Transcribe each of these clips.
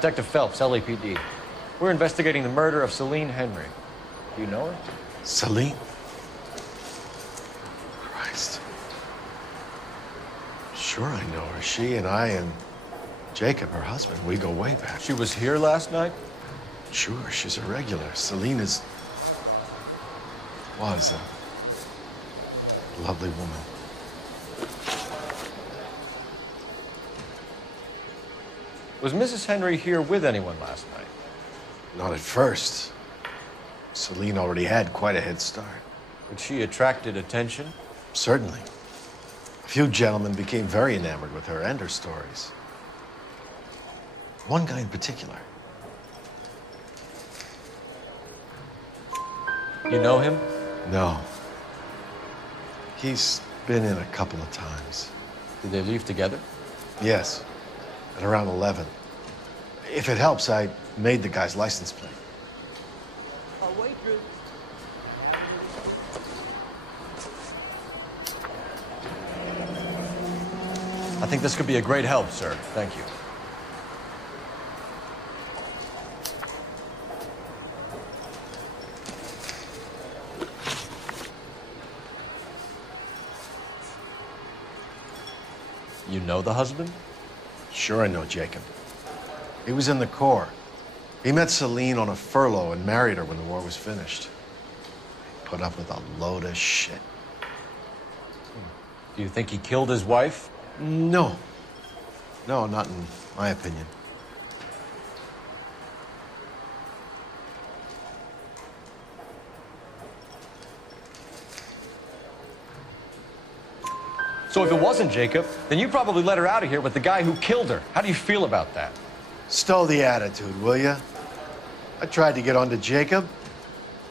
Detective Phelps, LAPD. We're investigating the murder of Celine Henry. Do you know her? Celine? Christ. Sure I know her. She and I and Jacob, her husband, we go way back. She was here last night? Sure, she's a regular. Celine was a lovely woman. Was Mrs. Henry here with anyone last night? Not at first. Celine already had quite a head start. But she attracted attention? Certainly. A few gentlemen became very enamored with her and her stories. One guy in particular. You know him? No. He's been in a couple of times. Did they leave together? Yes. At around 11. If it helps, I made the guy's license plate. I think this could be a great help, sir. Thank you. You know the husband? Sure I know Jacob. He was in the Corps. He met Celine on a furlough and married her when the war was finished. He put up with a load of shit. Do you think he killed his wife? No. No, not in my opinion. So if it wasn't Jacob, then you probably let her out of here with the guy who killed her. How do you feel about that? Stow the attitude, will ya? I tried to get onto Jacob.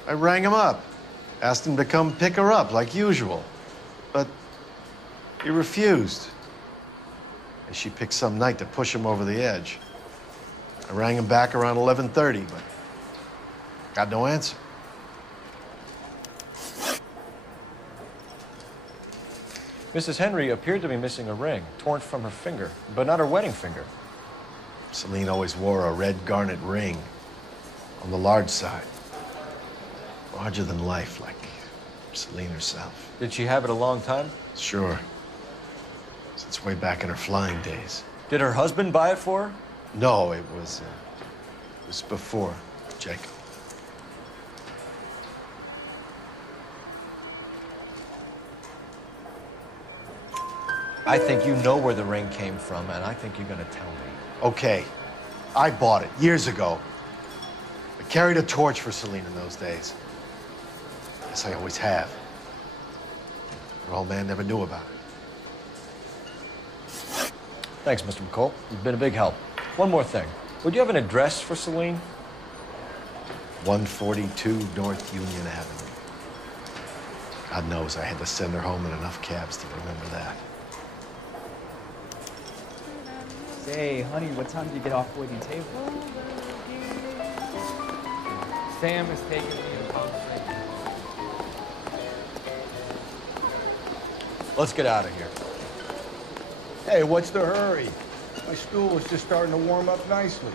I rang him up, asked him to come pick her up like usual. But he refused. And she picked some night to push him over the edge. I rang him back around 11:30, but got no answer. Mrs. Henry appeared to be missing a ring, torn from her finger, but not her wedding finger. Celine always wore a red garnet ring on the large side. Larger than life, like Celine herself. Did she have it a long time? Sure. Since way back in her flying days. Did her husband buy it for her? No, it was before Jacob. I think you know where the ring came from, and I think you're gonna tell me. Okay, I bought it years ago. I carried a torch for Celine in those days. Guess I always have. Her old man never knew about it. Thanks, Mr. McCall. You've been a big help. One more thing. Would you have an address for Celine? 142 North Union Avenue. God knows I had to send her home in enough cabs to remember that. Hey, honey, what time did you get off waiting table? Sam is taking me to Palm Springs. Let's get out of here. Hey, what's the hurry? My stool is just starting to warm up nicely.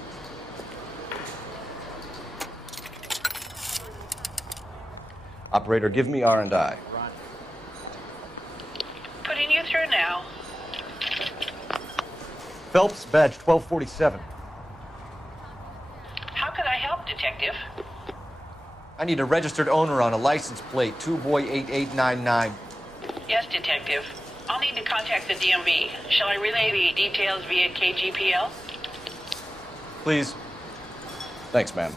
Operator, give me R&I. Putting you through now. Phelps, badge 1247. How can I help, Detective? I need a registered owner on a license plate, 2boy8899. Yes, Detective. I'll need to contact the DMV. Shall I relay the details via KGPL? Please. Thanks, ma'am.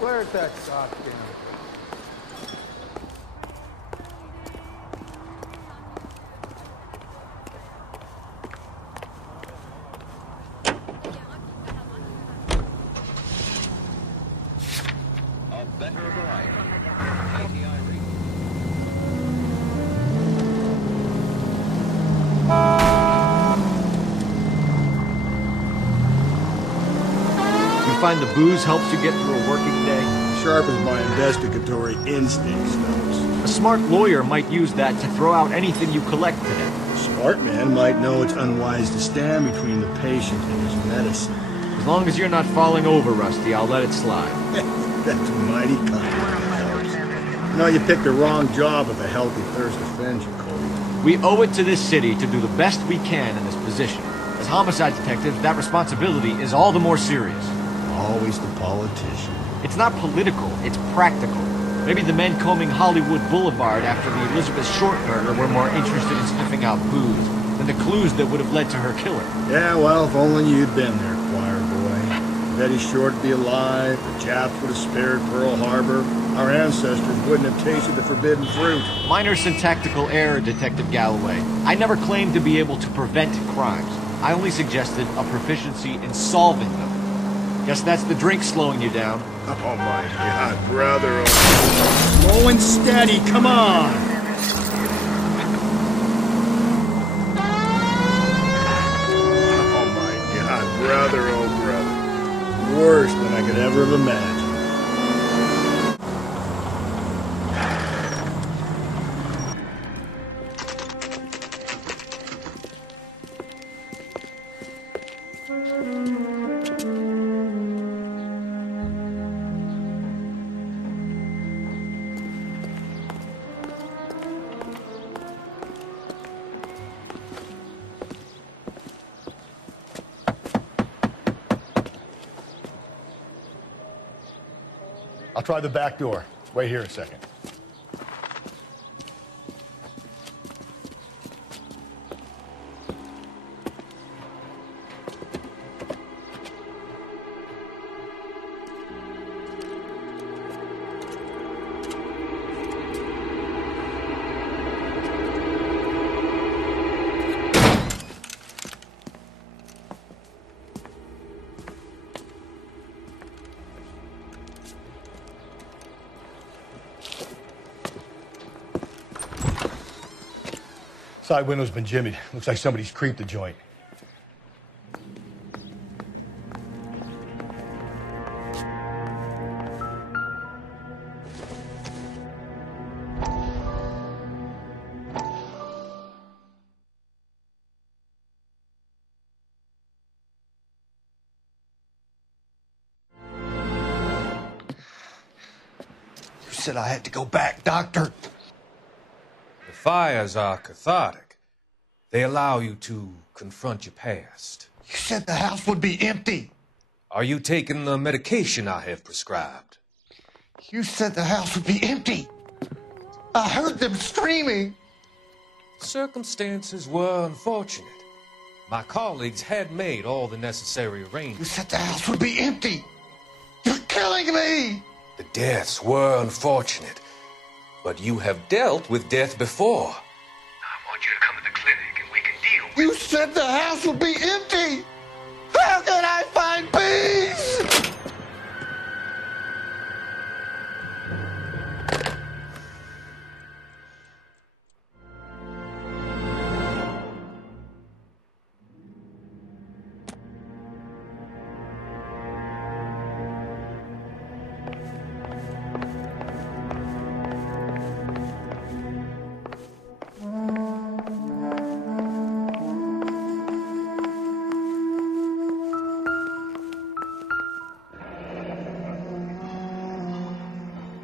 Where's that shotgun? A better variety. ATI Radio. You find the booze helps you get through a working day? Sharpens my investigatory instincts, Phelps. A smart lawyer might use that to throw out anything you collect today. Smart man might know it's unwise to stand between the patient and his medicine. As long as you're not falling over, Rusty, I'll let it slide. That's mighty kind of yours. You know, you picked the wrong job if a healthy thirst offends you, Cole. We owe it to this city to do the best we can in this position. As homicide detectives, that responsibility is all the more serious. Always the politician. It's not political, it's practical. Maybe the men combing Hollywood Boulevard after the Elizabeth Short murder were more interested in sniffing out booze than the clues that would have led to her killer. Yeah, well, if only you'd been there, choir boy. Betty Short would be alive, the Japs would have spared Pearl Harbor, our ancestors wouldn't have tasted the forbidden fruit. Minor syntactical error, Detective Galloway. I never claimed to be able to prevent crimes. I only suggested a proficiency in solving them. Guess that's the drink slowing you down. Oh my God, brother. Slow and steady, come on! Oh my God, brother, oh brother. Worse than I could ever have imagined. I'll try the back door. Wait here a second. Side window's been jimmied. Looks like somebody's creeped the joint. You said I had to go back, Doctor. The fires are cathartic. They allow you to confront your past. You said the house would be empty. Are you taking the medication I have prescribed? You said the house would be empty. I heard them screaming. Circumstances were unfortunate. My colleagues had made all the necessary You arrangements. said the house would be empty. You're killing me. The deaths were unfortunate, but you have dealt with death before. I want you to come to the clinic and we can deal with You said the house would be empty. How can I find peace?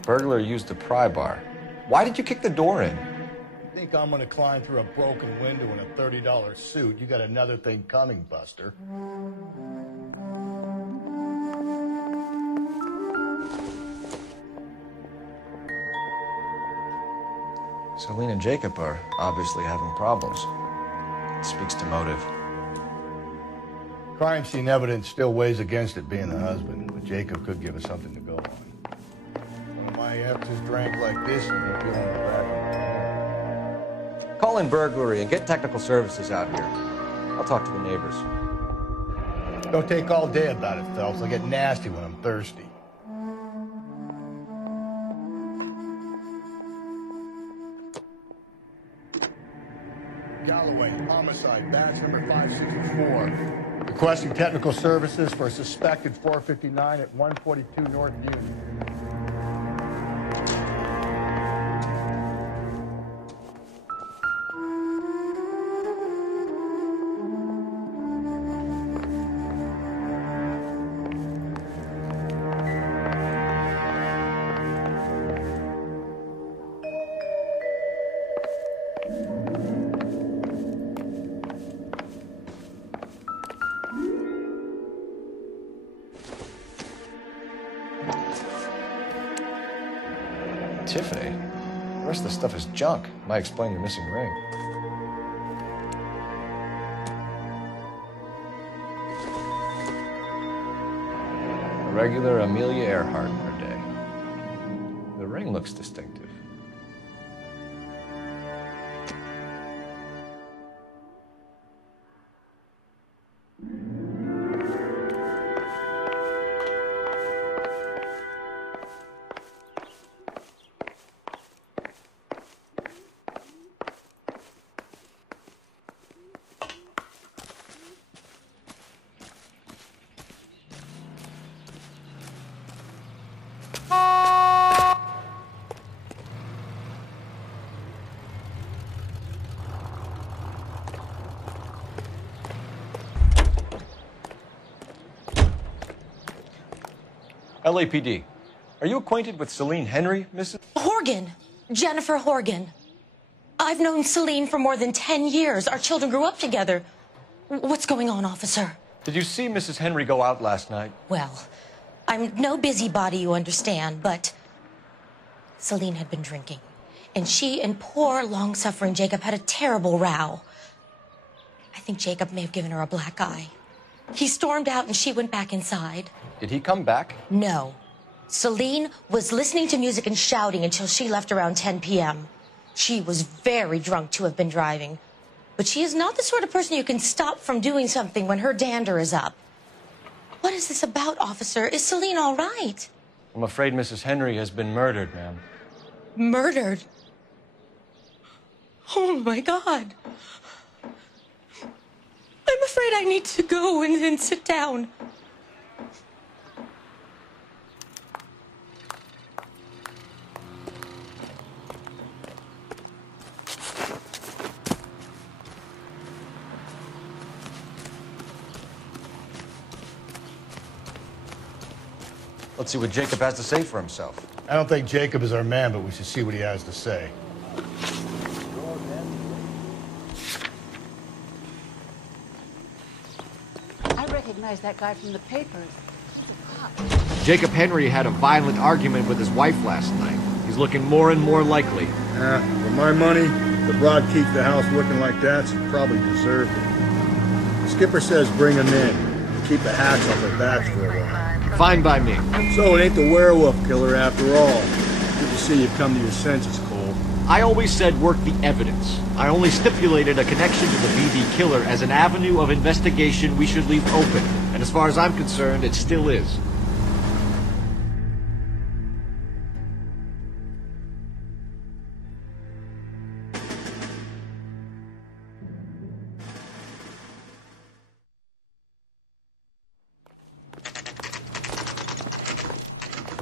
Burglar used the pry bar. Why did you kick the door in? Think I'm gonna climb through a broken window in a $30 suit? You got another thing coming, Buster. Celine and Jacob are obviously having problems. It speaks to motive. Crime scene evidence still weighs against it being the husband, but Jacob could give us something to go on. One of my exes drank like this and be feeling the back. Call in burglary and get technical services out here. I'll talk to the neighbors. Don't take all day about it, Phelps. I get nasty when I'm thirsty. Galloway, homicide, badge number 564. Requesting technical services for a suspected 459 at 142 North Union. Tiffany. The rest of the stuff is junk. Might explain the missing ring. A regular Amelia Earhart per day. The ring looks distinctive. LAPD. Are you acquainted with Celine Henry, Mrs.? Horgan. Jennifer Horgan. I've known Celine for more than 10 years. Our children grew up together. What's going on, officer? Did you see Mrs. Henry go out last night? Well, I'm no busybody, you understand, but Celine had been drinking. And she and poor, long-suffering Jacob had a terrible row. I think Jacob may have given her a black eye. He stormed out and she went back inside. Did he come back? No. Celine was listening to music and shouting until she left around 10 p.m. She was very drunk to have been driving. But she is not the sort of person you can stop from doing something when her dander is up. What is this about, officer? Is Celine all right? I'm afraid Mrs. Henry has been murdered, ma'am. Murdered? Oh, my God. I'm afraid I need to go and sit down. Let's see what Jacob has to say for himself. I don't think Jacob is our man, but we should see what he has to say. I recognize that guy from the papers. Jacob Henry had a violent argument with his wife last night. He's looking more and more likely. For my money, if the broad keeps the house looking like that, she probably deserved it. The skipper says bring him in and keep the hats off their backs for a while. Fine by me. So it ain't the werewolf killer after all. Good to see you've come to your senses, Cole. I always said work the evidence. I only stipulated a connection to the BD killer as an avenue of investigation we should leave open. And as far as I'm concerned, it still is.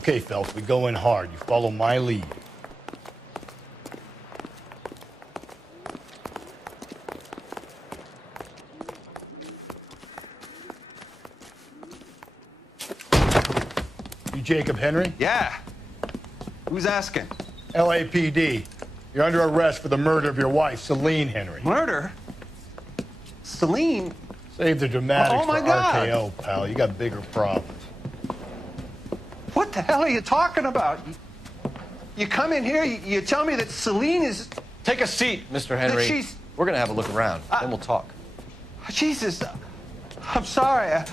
Okay, Phelps, we go in hard. You follow my lead. You Jacob Henry? Yeah. Who's asking? LAPD. You're under arrest for the murder of your wife, Celine Henry. Murder? Celine? Save the dramatics Oh, my for God. RKO, pal. You got bigger problems. What the hell are you talking about? You come in here, you tell me that Celine is... Take a seat, Mr. Henry. she's... We're gonna have a look around, then we'll talk. Jesus, I'm sorry.